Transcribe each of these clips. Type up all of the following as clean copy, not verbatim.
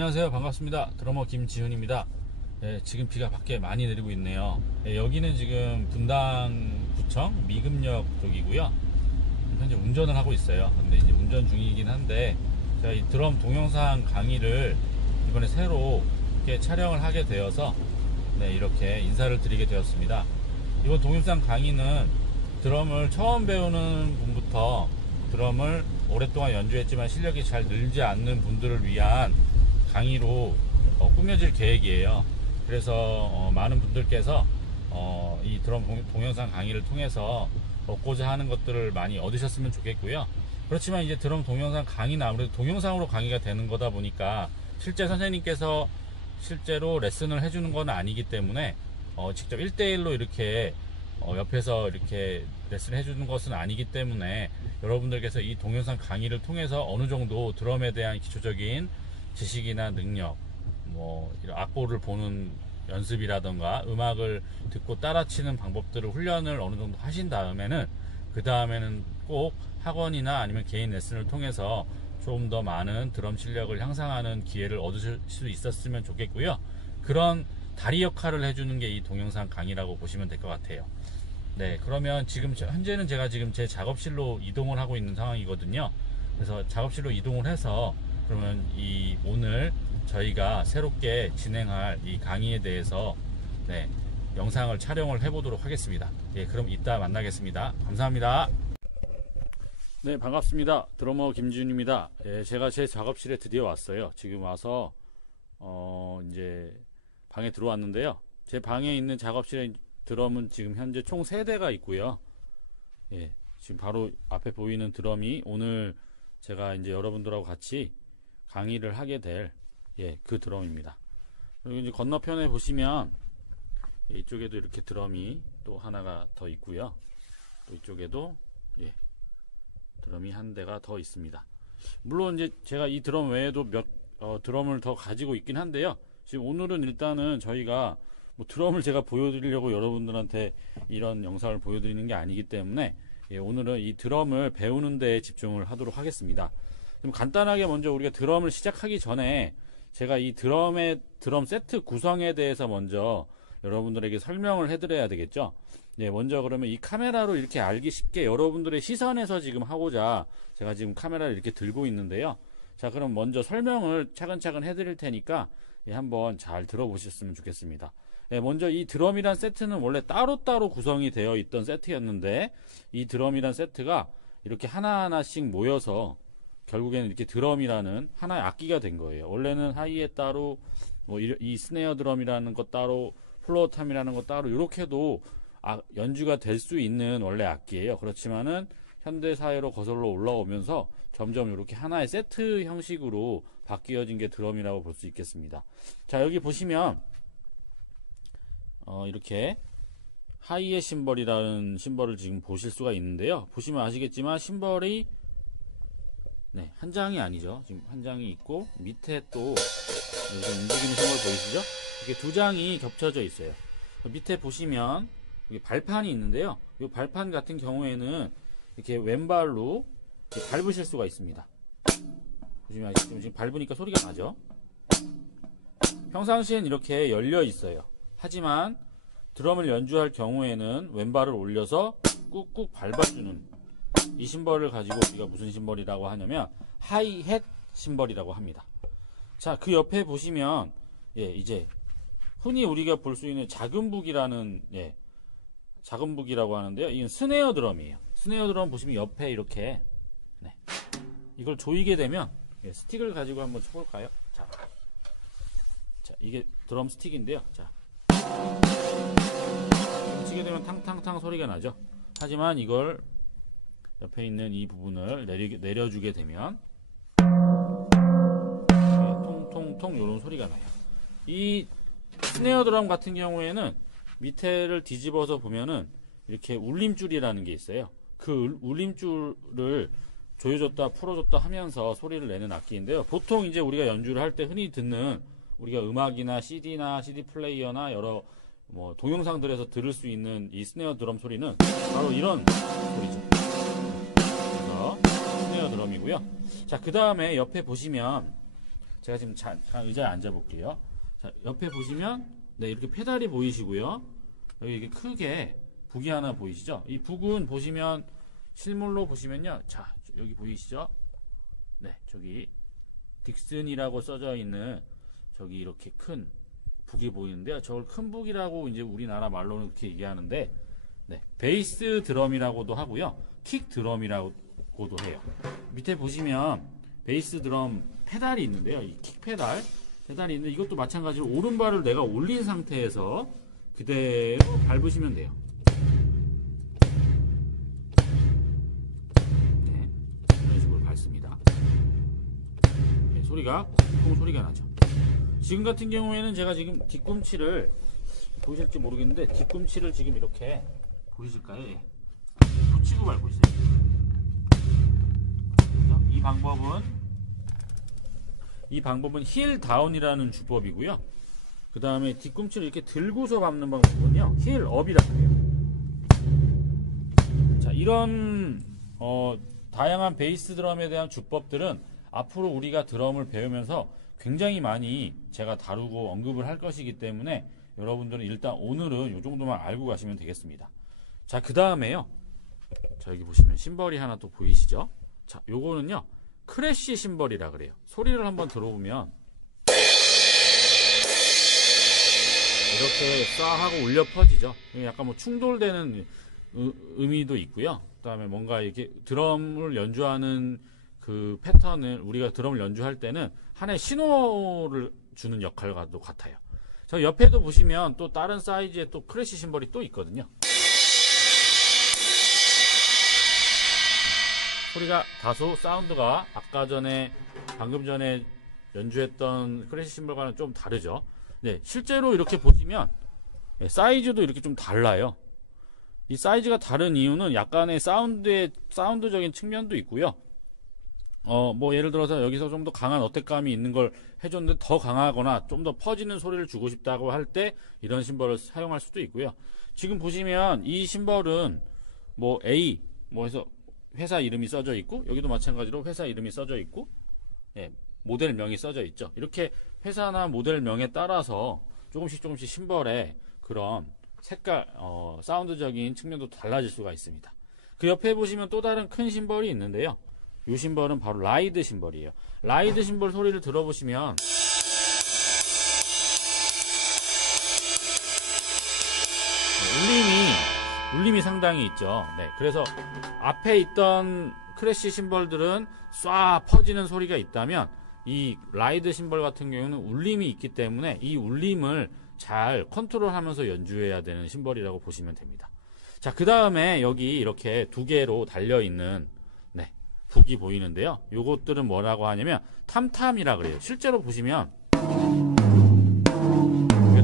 안녕하세요. 반갑습니다. 드러머 김지훈입니다. 지금 비가 밖에 많이 내리고 있네요. 여기는 지금 분당구청 미금역 쪽이고요. 현재 운전을 하고 있어요. 근데 이제 운전 중이긴 한데 제가 이 드럼 동영상 강의를 이번에 새로 이렇게 촬영을 하게 되어서 이렇게 인사를 드리게 되었습니다. 이번 동영상 강의는 드럼을 처음 배우는 분부터 드럼을 오랫동안 연주했지만 실력이 잘 늘지 않는 분들을 위한 강의로 꾸며질 계획이에요. 그래서 많은 분들께서 이 드럼 동영상 강의를 통해서 얻고자 하는 것들을 많이 얻으셨으면 좋겠고요. 그렇지만 이제 드럼 동영상 강의는 아무래도 동영상으로 강의가 되는 거다 보니까 실제 선생님께서 실제로 레슨을 해주는 건 아니기 때문에 직접 1대1로 이렇게 옆에서 이렇게 레슨을 해주는 것은 아니기 때문에 여러분들께서 이 동영상 강의를 통해서 어느 정도 드럼에 대한 기초적인 지식이나 능력, 이런 악보를 보는 연습이라던가 음악을 듣고 따라치는 방법들을 훈련을 어느 정도 하신 다음에는 그 다음에는 꼭 학원이나 아니면 개인 레슨을 통해서 좀 더 많은 드럼 실력을 향상하는 기회를 얻으실 수 있었으면 좋겠고요. 그런 다리 역할을 해주는 게 이 동영상 강의라고 보시면 될 것 같아요. 그러면 지금 현재는 제가 지금 제 작업실로 이동을 하고 있는 상황이거든요. 그래서 작업실로 이동을 해서 그러면 오늘 저희가 새롭게 진행할 이 강의에 대해서 영상을 촬영을 해 보도록 하겠습니다. 그럼 이따 만나겠습니다. 감사합니다. 네, 반갑습니다. 드러머 김지훈입니다. 제가 제 작업실에 드디어 왔어요. 지금 와서 이제 방에 들어왔는데요. 제 방에 있는 작업실에 드럼은 지금 현재 총 3대가 있고요. 지금 바로 앞에 보이는 드럼이 오늘 제가 이제 여러분들하고 같이 강의를 하게 될 그 드럼입니다. 그리고 이제 건너편에 보시면 이쪽에도 이렇게 드럼이 또 하나가 더 있고요. 또 이쪽에도 드럼이 한 대가 더 있습니다. 물론 이제 제가 이 드럼 외에도 몇 드럼을 더 가지고 있긴 한데요. 지금 오늘은 일단은 저희가 드럼을 제가 보여드리려고 여러분들한테 이런 영상을 보여드리는 게 아니기 때문에 오늘은 이 드럼을 배우는 데에 집중을 하도록 하겠습니다. 좀 간단하게 먼저 우리가 드럼을 시작하기 전에 제가 이 드럼 세트 구성에 대해서 먼저 여러분들에게 설명을 해드려야 되겠죠. 먼저 그러면 이 카메라로 이렇게 알기 쉽게 여러분들의 시선에서 지금 하고자 제가 지금 카메라를 이렇게 들고 있는데요. 자, 그럼 먼저 설명을 차근차근 해드릴 테니까 한번 잘 들어보셨으면 좋겠습니다. 먼저 이 드럼이란 세트는 원래 따로따로 구성이 되어 있던 세트였는데 이 드럼이란 세트가 이렇게 하나하나씩 모여서 결국에는 이렇게 드럼이라는 하나의 악기가 된 거예요. 원래는 하이에 따로 이 스네어 드럼이라는 것 따로 플로어탐이라는 것 따로 이렇게도 연주가 될 수 있는 원래 악기예요. 그렇지만은 현대 사회로 거슬러 올라오면서 점점 이렇게 하나의 세트 형식으로 바뀌어진 게 드럼이라고 볼 수 있겠습니다. 자, 여기 보시면 이렇게 하이의 심벌이라는 심벌을 지금 보실 수가 있는데요. 보시면 아시겠지만 심벌이 한 장이 아니죠. 지금 한 장이 있고 밑에 또 여기 움직이는 심벌 보이시죠? 이렇게 2장이 겹쳐져 있어요. 밑에 보시면 여기 발판이 있는데요. 이 발판 같은 경우에는 이렇게 왼발로 이렇게 밟으실 수가 있습니다. 보시면 아시겠지만 지금 밟으니까 소리가 나죠. 평상시엔 이렇게 열려 있어요. 하지만 드럼을 연주할 경우에는 왼발을 올려서 꾹꾹 밟아주는 이 심벌을 가지고 우리가 무슨 심벌이라고 하냐면 하이햇 심벌이라고 합니다. 자, 그 옆에 보시면 이제 흔히 우리가 볼 수 있는 작은북이라는 작은북이라고 하는데요. 이건 스네어 드럼이에요. 스네어 드럼 보시면 옆에 이렇게 이걸 조이게 되면 스틱을 가지고 한번 쳐볼까요? 자, 이게 드럼 스틱인데요. 자, 치게 되면 탕탕탕 소리가 나죠. 하지만 이걸 옆에 있는 이 부분을 내려주게 되면 통통통 이런 소리가 나요. 이 스네어 드럼 같은 경우에는 밑에를 뒤집어서 보면은 이렇게 울림줄이라는 게 있어요. 그 울림줄을 조여줬다 풀어줬다 하면서 소리를 내는 악기인데요. 보통 이제 우리가 연주를 할 때 흔히 듣는 우리가 음악이나 CD나 CD 플레이어나 여러 동영상들에서 들을 수 있는 이 스네어 드럼 소리는 바로 이런 소리죠. 그래서 스네어 드럼이고요. 자, 그 다음에 옆에 보시면 제가 지금 의자에 앉아 볼게요. 자, 옆에 보시면 네, 이렇게 페달이 보이시고요. 여기 이렇게 크게 북이 하나 보이시죠? 이 북은 보시면 실물로 보시면요. 자, 여기 보이시죠? 네, 저기 딕슨이라고 써져 있는 저기 이렇게 큰 북이 보이는데요. 저걸 큰 북이라고 이제 우리나라 말로는 그렇게 얘기하는데, 네, 베이스 드럼이라고도 하고요. 킥 드럼이라고도 해요. 밑에 보시면 베이스 드럼 페달이 있는데요. 이 킥 페달이 있는데 이것도 마찬가지로 오른발을 내가 올린 상태에서 그대로 밟으시면 돼요. 네, 이런 식으로 밟습니다. 네, 소리가 콩 소리가 나죠. 지금 같은 경우에는 제가 지금 뒤꿈치를 보이실지 모르겠는데 뒤꿈치를 지금 이렇게 보이실까요? 예. 붙이고 밟고 있어요. 이 방법은 힐 다운이라는 주법이고요. 그 다음에 뒤꿈치를 이렇게 들고서 밟는 방법은요, 힐 업이라고 해요. 자, 이런 다양한 베이스 드럼에 대한 주법들은 앞으로 우리가 드럼을 배우면서 굉장히 많이 제가 다루고 언급을 할 것이기 때문에 여러분들은 일단 오늘은 이 정도만 알고 가시면 되겠습니다. 자, 그 다음에요. 자, 여기 보시면 심벌이 하나 또 보이시죠? 자, 요거는요, 크래쉬 심벌이라 그래요. 소리를 한번 들어보면 이렇게 쏴 하고 울려 퍼지죠. 약간 뭐 충돌되는 의미도 있고요. 그 다음에 뭔가 이렇게 드럼을 연주하는 그 패턴을 우리가 드럼을 연주할 때는 하나의 신호를 주는 역할과도 같아요. 저 옆에도 보시면 또 다른 사이즈의 또 크래쉬 심벌이 또 있거든요. 소리가 다소 사운드가 방금 전에 연주했던 크래쉬 심벌과는 좀 다르죠. 네, 실제로 이렇게 보시면 사이즈도 이렇게 좀 달라요. 이 사이즈가 다른 이유는 약간의 사운드적인 측면도 있고요. 뭐 예를 들어서 여기서 좀 더 강한 어택감이 있는 걸 해줬는데 더 강하거나 좀 더 퍼지는 소리를 주고 싶다고 할 때 이런 심벌을 사용할 수도 있고요. 지금 보시면 이 심벌은 뭐 A 뭐 해서 회사 이름이 써져 있고, 여기도 마찬가지로 회사 이름이 써져 있고, 예, 모델명이 써져 있죠. 이렇게 회사나 모델명에 따라서 조금씩 심벌의 그런 색깔, 사운드적인 측면도 달라질 수가 있습니다. 그 옆에 보시면 또 다른 큰 심벌이 있는데요. 이 심벌은 바로 라이드 심벌이에요. 라이드 심벌 소리를 들어보시면 울림이 상당히 있죠. 네, 그래서 앞에 있던 크래쉬 심벌들은 쏴 퍼지는 소리가 있다면 이 라이드 심벌 같은 경우는 울림이 있기 때문에 이 울림을 잘 컨트롤하면서 연주해야 되는 심벌이라고 보시면 됩니다. 자, 그 다음에 여기 이렇게 두 개로 달려있는 북이 보이는데요. 요것들은 뭐라고 하냐면 탐탐이라 그래요. 실제로 보시면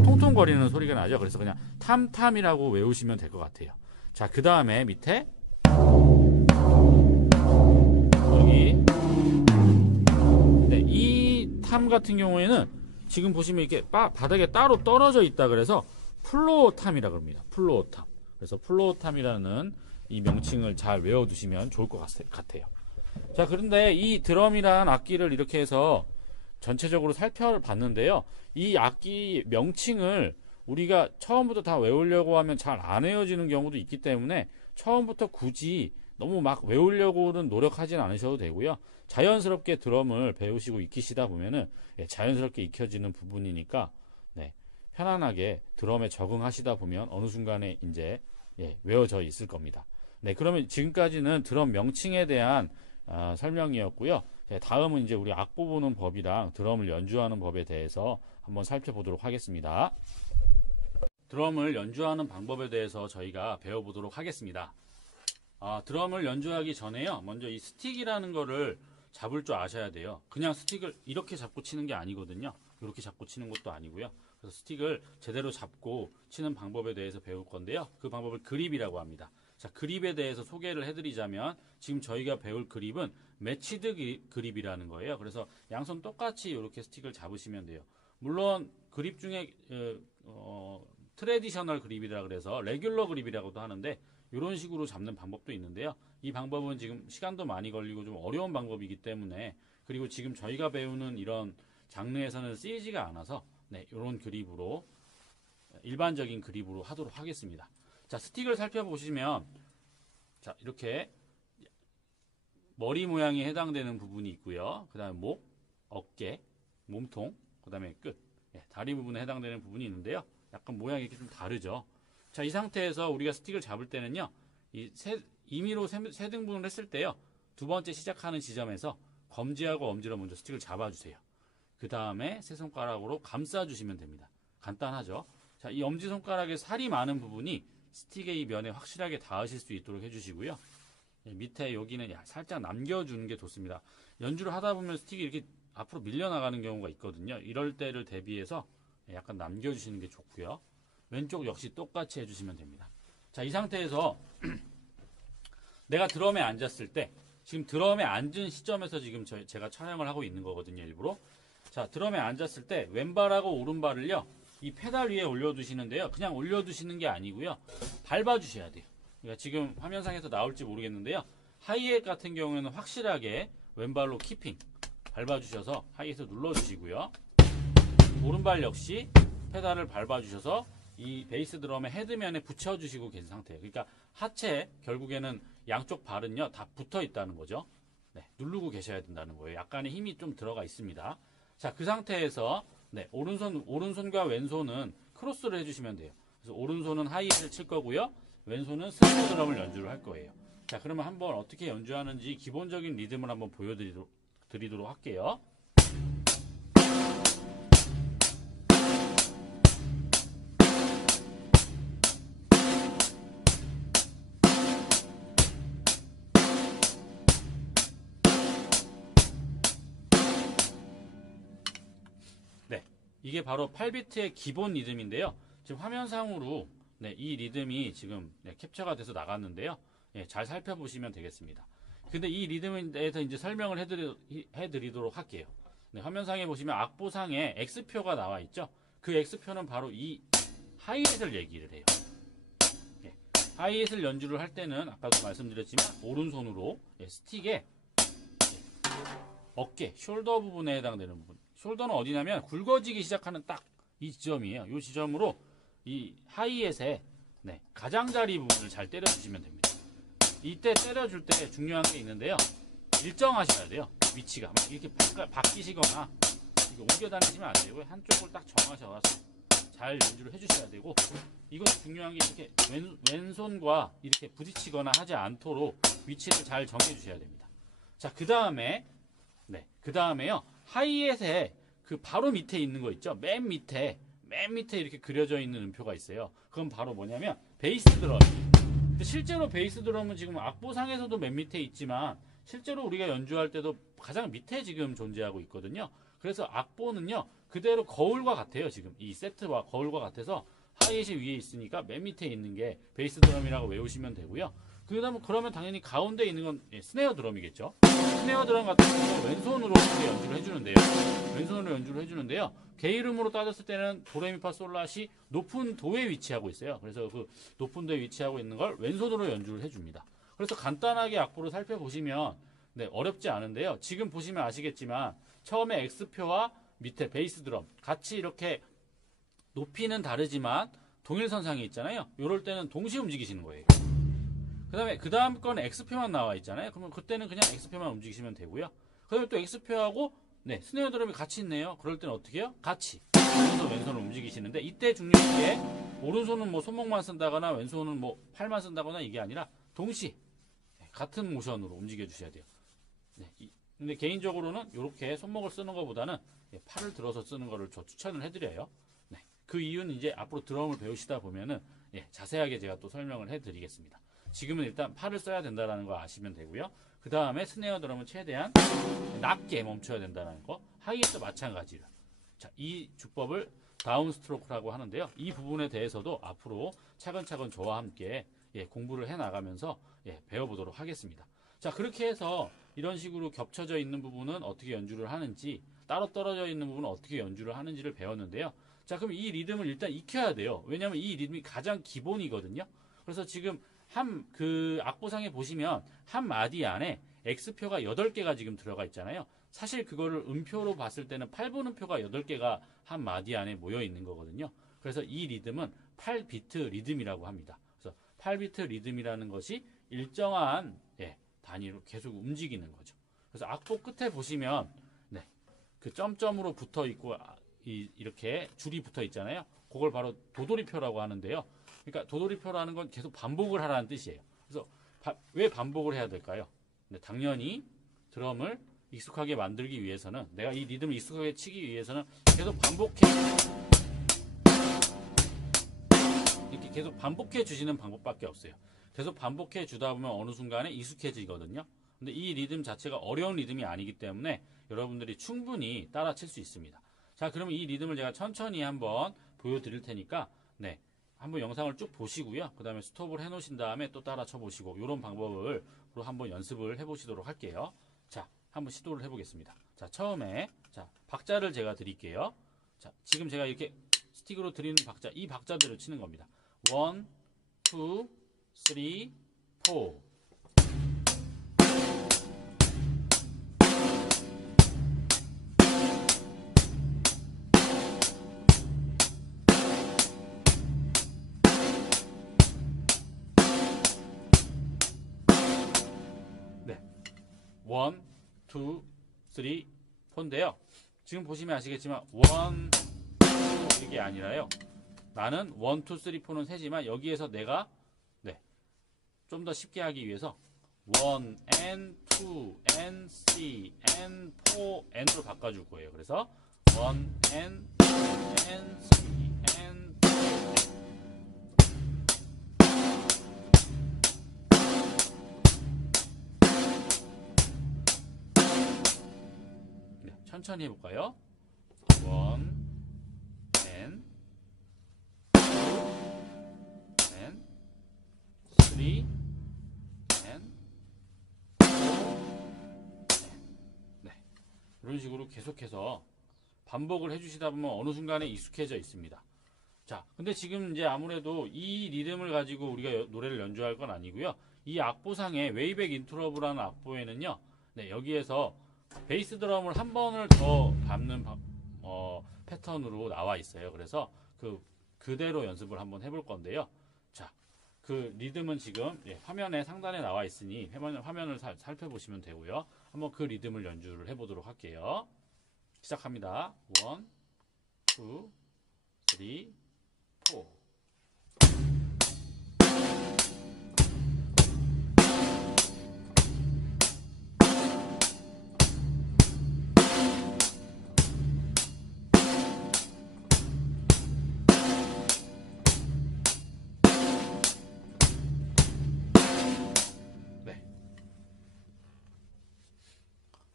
통통거리는 소리가 나죠. 그래서 그냥 탐탐이라고 외우시면 될 것 같아요. 자, 그 다음에 밑에 여기 이 탐 같은 경우에는 지금 보시면 이렇게 바닥에 따로 떨어져 있다 그래서 플로어 탐이라고 합니다. 플로어 탐. 그래서 플로어 탐이라는 이 명칭을 잘 외워두시면 좋을 것 같아요. 자, 그런데 이 드럼이란 악기를 이렇게 해서 전체적으로 살펴봤는데요. 이 악기 명칭을 우리가 처음부터 다 외우려고 하면 잘 안 외워지는 경우도 있기 때문에 처음부터 굳이 너무 막 외우려고는 노력하진 않으셔도 되고요. 자연스럽게 드럼을 배우시고 익히시다 보면은 자연스럽게 익혀지는 부분이니까 편안하게 드럼에 적응하시다 보면 어느 순간에 이제 외워져 있을 겁니다. 네, 그러면 지금까지는 드럼 명칭에 대한 설명이었고요. 다음은 이제 우리 악보 보는 법이랑 드럼을 연주하는 법에 대해서 한번 살펴보도록 하겠습니다. 드럼을 연주하는 방법에 대해서 저희가 배워보도록 하겠습니다. 드럼을 연주하기 전에요. 먼저 이 스틱이라는 거를 잡을 줄 아셔야 돼요. 그냥 스틱을 이렇게 잡고 치는 게 아니거든요. 이렇게 잡고 치는 것도 아니고요. 그래서 스틱을 제대로 잡고 치는 방법에 대해서 배울 건데요. 그 방법을 그립이라고 합니다. 자, 그립에 대해서 소개를 해드리자면 지금 저희가 배울 그립은 매치드 그립이라는 거예요. 그래서 양손 똑같이 이렇게 스틱을 잡으시면 돼요. 물론 그립 중에 트래디셔널 그립이라 그래서 레귤러 그립이라고도 하는데 이런 식으로 잡는 방법도 있는데요. 이 방법은 지금 시간도 많이 걸리고 좀 어려운 방법이기 때문에, 그리고 지금 저희가 배우는 이런 장르에서는 쓰이지가 않아서 이런 그립으로 일반적인 그립으로 하도록 하겠습니다. 자, 스틱을 살펴보시면 자, 이렇게 머리 모양이 해당되는 부분이 있고요. 그 다음에 목, 어깨, 몸통, 그 다음에 끝, 다리 부분에 해당되는 부분이 있는데요. 약간 모양이 이렇게 좀 다르죠. 자, 이 상태에서 우리가 스틱을 잡을 때는요, 임의로 세 등분을 했을 때요, 두 번째 시작하는 지점에서 검지하고 엄지로 먼저 스틱을 잡아주세요. 그 다음에 세 손가락으로 감싸주시면 됩니다. 간단하죠? 자, 이 엄지손가락에 살이 많은 부분이 스틱의 이 면에 확실하게 닿으실 수 있도록 해주시고요. 밑에 여기는 살짝 남겨주는 게 좋습니다. 연주를 하다 보면 스틱이 이렇게 앞으로 밀려나가는 경우가 있거든요. 이럴 때를 대비해서 약간 남겨주시는 게 좋고요. 왼쪽 역시 똑같이 해주시면 됩니다. 자, 이 상태에서 내가 드럼에 앉았을 때, 지금 드럼에 앉은 시점에서 지금 제가 촬영을 하고 있는 거거든요, 일부러. 자, 드럼에 앉았을 때 왼발하고 오른발을요, 이 페달 위에 올려두시는데요. 그냥 올려두시는 게 아니고요. 밟아주셔야 돼요. 그러니까 지금 화면상에서 나올지 모르겠는데요. 하이햇 같은 경우에는 확실하게 왼발로 키핑 밟아주셔서 하이햇을 눌러주시고요. 오른발 역시 페달을 밟아주셔서 이 베이스 드럼의 헤드면에 붙여주시고 계신 상태예요. 그러니까 하체 결국에는 양쪽 발은요 다 붙어 있다는 거죠. 누르고 계셔야 된다는 거예요. 약간의 힘이 좀 들어가 있습니다. 자, 그 상태에서 오른손과 왼손은 크로스를 해주시면 돼요. 그래서 오른손은 하이햇을 칠 거고요. 왼손은 스네어 드럼을 연주를 할 거예요. 자, 그러면 한번 어떻게 연주하는지 기본적인 리듬을 한번 보여드리도록 할게요. 네, 이게 바로 8비트의 기본 리듬인데요. 지금 화면상으로 이 리듬이 지금 캡처가 돼서 나갔는데요. 잘 살펴보시면 되겠습니다. 근데 이 리듬에 대해서 이제 설명을 해드리도록 할게요. 화면상에 보시면 악보상에 X표가 나와 있죠. 그 X표는 바로 이 하이햇을 얘기를 해요. 하이햇을 연주를 할 때는 아까도 말씀드렸지만 오른손으로 스틱에 어깨, 숄더 부분에 해당되는 부분. 숄더는 어디냐면 굵어지기 시작하는 딱 이 지점이에요. 이 지점으로 이 하이햇의 가장자리 부분을 잘 때려주시면 됩니다. 이때 때려줄 때 중요한 게 있는데요. 일정하셔야 돼요. 위치가 막 이렇게 바뀌시거나 이렇게 옮겨 다니시면 안 되고요. 한쪽을 딱 정하셔서 잘 연주를 해주셔야 되고, 이건 중요한 게 이렇게 왼손과 이렇게 부딪히거나 하지 않도록 위치를 잘 정해주셔야 됩니다. 자, 그 다음에요. 하이햇의 그 바로 밑에 있는 거 있죠. 맨 밑에 이렇게 그려져 있는 음표가 있어요. 그건 바로 뭐냐면 베이스 드럼. 근데 실제로 베이스 드럼은 지금 악보상에서도 맨 밑에 있지만 실제로 우리가 연주할 때도 가장 밑에 지금 존재하고 있거든요. 그래서 악보는요 그대로 거울과 같아요. 지금 이 세트와 거울과 같아서 하이햇이 위에 있으니까 맨 밑에 있는 게 베이스 드럼이라고 외우시면 되고요. 그러면 당연히 가운데 있는 건 스네어 드럼이겠죠. 스네어 드럼 같은 경우는 왼손으로 연주를 해주는데요. 게이름으로 따졌을 때는 도레미파솔라시 높은 도에 위치하고 있어요. 그래서 그 높은 도에 위치하고 있는 걸 왼손으로 연주를 해줍니다. 그래서 간단하게 악보를 살펴보시면 어렵지 않은데요. 지금 보시면 아시겠지만 처음에 X표와 밑에 베이스 드럼 같이 이렇게 높이는 다르지만 동일선상에 있잖아요. 이럴 때는 동시에 움직이시는 거예요. 그 다음 건 X표만 나와 있잖아요. 그러면 그때는 그냥 X표만 움직이시면 되고요. 그 다음에 또 X표하고 스네어 드럼이 같이 있네요. 그럴 때는 어떻게 해요? 같이 왼손을 움직이시는데, 이때 중요한 게 오른손은 뭐 손목만 쓴다거나 왼손은 뭐 팔만 쓴다거나 이게 아니라 동시에 같은 모션으로 움직여 주셔야 돼요. 근데 개인적으로는 이렇게 손목을 쓰는 것보다는 팔을 들어서 쓰는 거를 저 추천을 해드려요. 그 이유는 이제 앞으로 드럼을 배우시다 보면은 자세하게 제가 또 설명을 해드리겠습니다. 지금은 일단 팔을 써야 된다는 거 아시면 되고요. 그 다음에 스네어 드럼은 최대한 낮게 멈춰야 된다는 거. 하이햇도 마찬가지로. 자, 이 주법을 다운 스트로크라고 하는데요. 이 부분에 대해서도 앞으로 차근차근 저와 함께 공부를 해 나가면서 배워보도록 하겠습니다. 자, 그렇게 해서 이런 식으로 겹쳐져 있는 부분은 어떻게 연주를 하는지, 따로 떨어져 있는 부분은 어떻게 연주를 하는지를 배웠는데요. 자, 그럼 이 리듬을 일단 익혀야 돼요. 왜냐하면 이 리듬이 가장 기본이거든요. 그래서 지금 그 악보상에 보시면 한 마디 안에 X표가 8개가 지금 들어가 있잖아요. 사실 그거를 음표로 봤을 때는 8분 음표가 8개가 한 마디 안에 모여 있는 거거든요. 그래서 이 리듬은 8비트 리듬이라고 합니다. 그래서 8비트 리듬이라는 것이 일정한 단위로 계속 움직이는 거죠. 그래서 악보 끝에 보시면 그 점점으로 붙어 있고 이렇게 줄이 붙어 있잖아요. 그걸 바로 도돌이표라고 하는데요. 그러니까 도돌이표라는 건 계속 반복을 하라는 뜻이에요. 그래서 왜 반복을 해야 될까요? 당연히 드럼을 익숙하게 만들기 위해서는, 내가 이 리듬을 익숙하게 치기 위해서는 계속 이렇게 계속 반복해 주시는 방법밖에 없어요. 계속 반복해 주다 보면 어느 순간에 익숙해지거든요. 근데 이 리듬 자체가 어려운 리듬이 아니기 때문에 여러분들이 충분히 따라 칠 수 있습니다. 자, 그러면 이 리듬을 제가 천천히 한번 보여드릴 테니까 한번 영상을 쭉 보시고요. 그 다음에 스톱을 해 놓으신 다음에 또 따라 쳐보시고, 이런 방법으로 한번 연습을 해보시도록 할게요. 자, 한번 시도를 해보겠습니다. 자, 처음에 박자를 제가 드릴게요. 자, 지금 제가 이렇게 스틱으로 드리는 박자, 이 박자들을 치는 겁니다. 1, 2, 3, 4. 네, 1, 2, 3, 4인데요. 지금 보시면 아시겠지만 1, 2 이게 아니라요. 나는 1, 2, 3, 4는 세지만 여기에서 내가 좀 더 쉽게 하기 위해서 1 and 2 and 3 and 4 and로 바꿔줄 거예요. 그래서 1 and 2 and 3 and 4. 천천히 해볼까요? 1 and 2 and 3 이런 식으로 계속해서 반복을 해주시다 보면 어느 순간에 익숙해져 있습니다. 자, 근데 지금 이제 아무래도 이 리듬을 가지고 우리가 노래를 연주할 건 아니고요. 이 악보상에 웨이백 인트러브라는 악보에는요, 여기에서 베이스 드럼을 한 번을 더 밟는 패턴으로 나와 있어요. 그래서 그대로 연습을 한번 해볼 건데요. 자, 그 리듬은 지금 화면에 상단에 나와 있으니 화면을 살펴보시면 되고요. 한번 그 리듬을 연주를 해보도록 할게요. 시작합니다. 1, 2, 3, 4.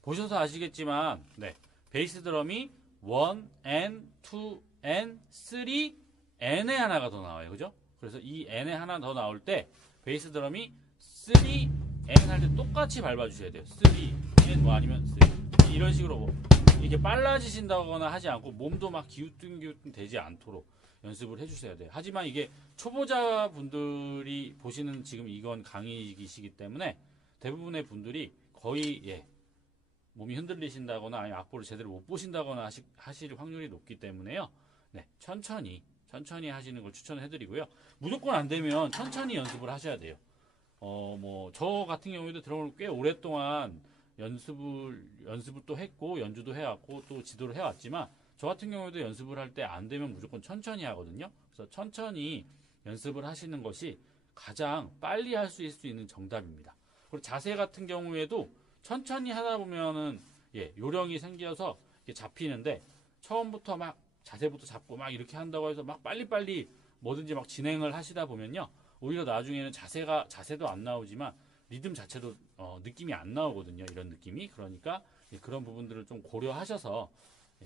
보셔서 아시겠지만 베이스 드럼이 1 and 2 and 3 n에 하나가 더 나와요. 그죠? 그래서 이 n에 하나 더 나올 때 베이스 드럼이 3 n 할 때 똑같이 밟아 주셔야 돼요. 3 n 아니면 3 이런 식으로 이게 빨라지신다거나 하지 않고 몸도 막 기우뚱기우뚱 되지 않도록 연습을 해 주셔야 돼요. 하지만 이게 초보자분들이 보시는 지금 이건 강의이시기 때문에 대부분의 분들이 거의 몸이 흔들리신다거나 아니면 악보를 제대로 못 보신다거나 하실 확률이 높기 때문에요. 천천히 하시는 걸 추천해 드리고요. 무조건 안 되면 천천히 연습을 하셔야 돼요. 저 같은 경우에도 드럼을 꽤 오랫동안 연습을 또 했고 연주도 해왔고 또 지도를 해왔지만 저 같은 경우에도 연습을 할 때 안 되면 무조건 천천히 하거든요. 그래서 천천히 연습을 하시는 것이 가장 빨리 할 수 있는 정답입니다. 그리고 자세 같은 경우에도 천천히 하다 보면은 요령이 생겨서 잡히는데 처음부터 막 자세부터 잡고 막 이렇게 한다고 해서 막 빨리빨리 뭐든지 막 진행을 하시다 보면요, 오히려 나중에는 자세도 안 나오지만 리듬 자체도 느낌이 안 나오거든요. 이런 느낌이. 그러니까 그런 부분들을 좀 고려하셔서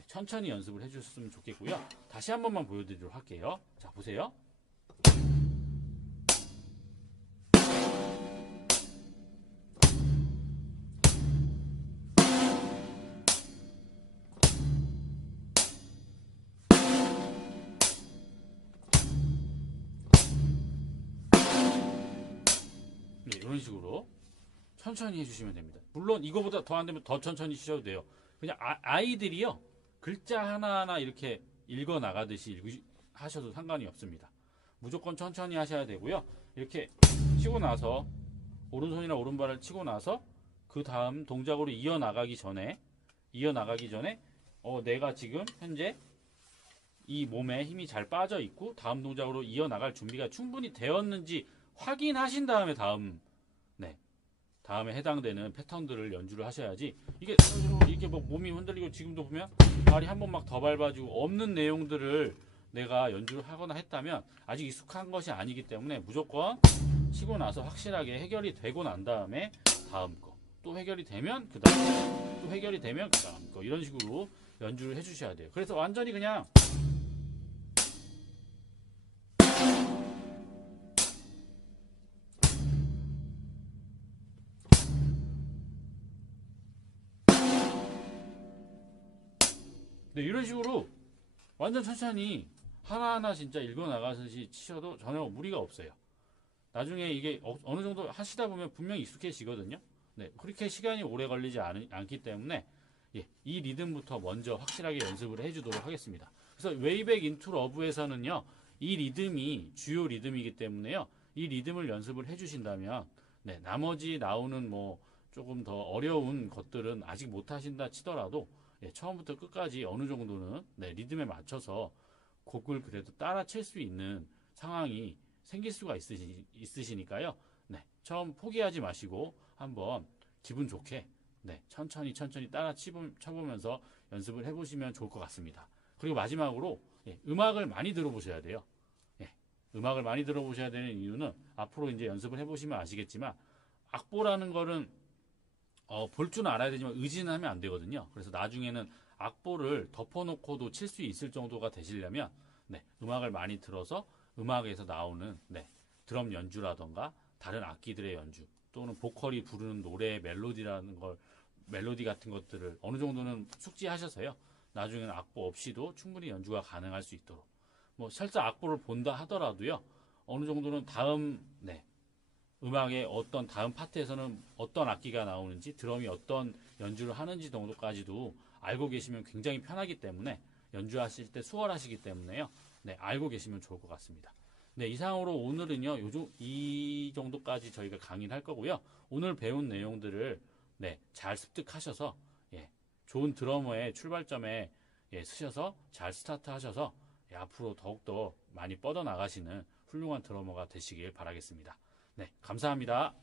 천천히 연습을 해주셨으면 좋겠고요. 다시 한 번만 보여드리도록 할게요. 자, 보세요. 이런 식으로 천천히 해주시면 됩니다. 물론 이거보다 더 안 되면 더 천천히 치셔도 돼요. 그냥 아이들이요, 글자 하나하나 이렇게 읽어 나가듯이 하셔도 상관이 없습니다. 무조건 천천히 하셔야 되고요. 이렇게 치고 나서 오른손이나 오른발을 치고 나서 그 다음 동작으로 이어나가기 전에 내가 지금 현재 이 몸에 힘이 잘 빠져 있고 다음 동작으로 이어나갈 준비가 충분히 되었는지 확인하신 다음에 다음에 해당되는 패턴들을 연주를 하셔야지, 이게 이렇게 뭐 몸이 흔들리고 지금도 보면 발이 한 번 막 더 밟아주고 없는 내용들을 내가 연주를 하거나 했다면 아직 익숙한 것이 아니기 때문에 무조건 치고 나서 확실하게 해결이 되고 난 다음에 다음 거, 또 해결이 되면 그 다음 거, 또 해결이 되면 그 다음 거, 이런 식으로 연주를 해주셔야 돼요. 그래서 완전히 그냥 이런 식으로 완전 천천히 하나하나 진짜 읽어나가듯이 치셔도 전혀 무리가 없어요. 나중에 이게 어느 정도 하시다 보면 분명히 익숙해지거든요. 그렇게 시간이 오래 걸리지 않기 때문에 이 리듬부터 먼저 확실하게 연습을 해주도록 하겠습니다. 그래서 웨이백 인투 러브에서는요, 이 리듬이 주요 리듬이기 때문에요, 이 리듬을 연습을 해주신다면 나머지 나오는 뭐 조금 더 어려운 것들은 아직 못하신다 치더라도 처음부터 끝까지 어느 정도는 리듬에 맞춰서 곡을 그래도 따라 칠 수 있는 상황이 생길 수가 있으시니까요. 처음 포기하지 마시고 한번 기분 좋게 천천히 따라 쳐보면서 연습을 해보시면 좋을 것 같습니다. 그리고 마지막으로 음악을 많이 들어보셔야 돼요. 음악을 많이 들어보셔야 되는 이유는 앞으로 이제 연습을 해보시면 아시겠지만, 악보라는 거는 볼 줄은 알아야 되지만 의지는 하면 안 되거든요. 그래서 나중에는 악보를 덮어놓고도 칠 수 있을 정도가 되시려면 음악을 많이 들어서 음악에서 나오는 드럼 연주라던가 다른 악기들의 연주, 또는 보컬이 부르는 노래의 멜로디 같은 것들을 어느 정도는 숙지하셔서요, 나중에는 악보 없이도 충분히 연주가 가능할 수 있도록, 뭐 설사 악보를 본다 하더라도요, 어느 정도는 다음 음악의 어떤 다음 파트에서는 어떤 악기가 나오는지, 드럼이 어떤 연주를 하는지 정도까지도 알고 계시면 굉장히 편하기 때문에, 연주하실 때 수월하시기 때문에요, 알고 계시면 좋을 것 같습니다. 이상으로 오늘은요, 이 정도까지 저희가 강의를 할 거고요. 오늘 배운 내용들을 잘 습득하셔서 좋은 드러머의 출발점에 쓰셔서 잘 스타트 하셔서 앞으로 더욱더 많이 뻗어나가시는 훌륭한 드러머가 되시길 바라겠습니다. 감사합니다.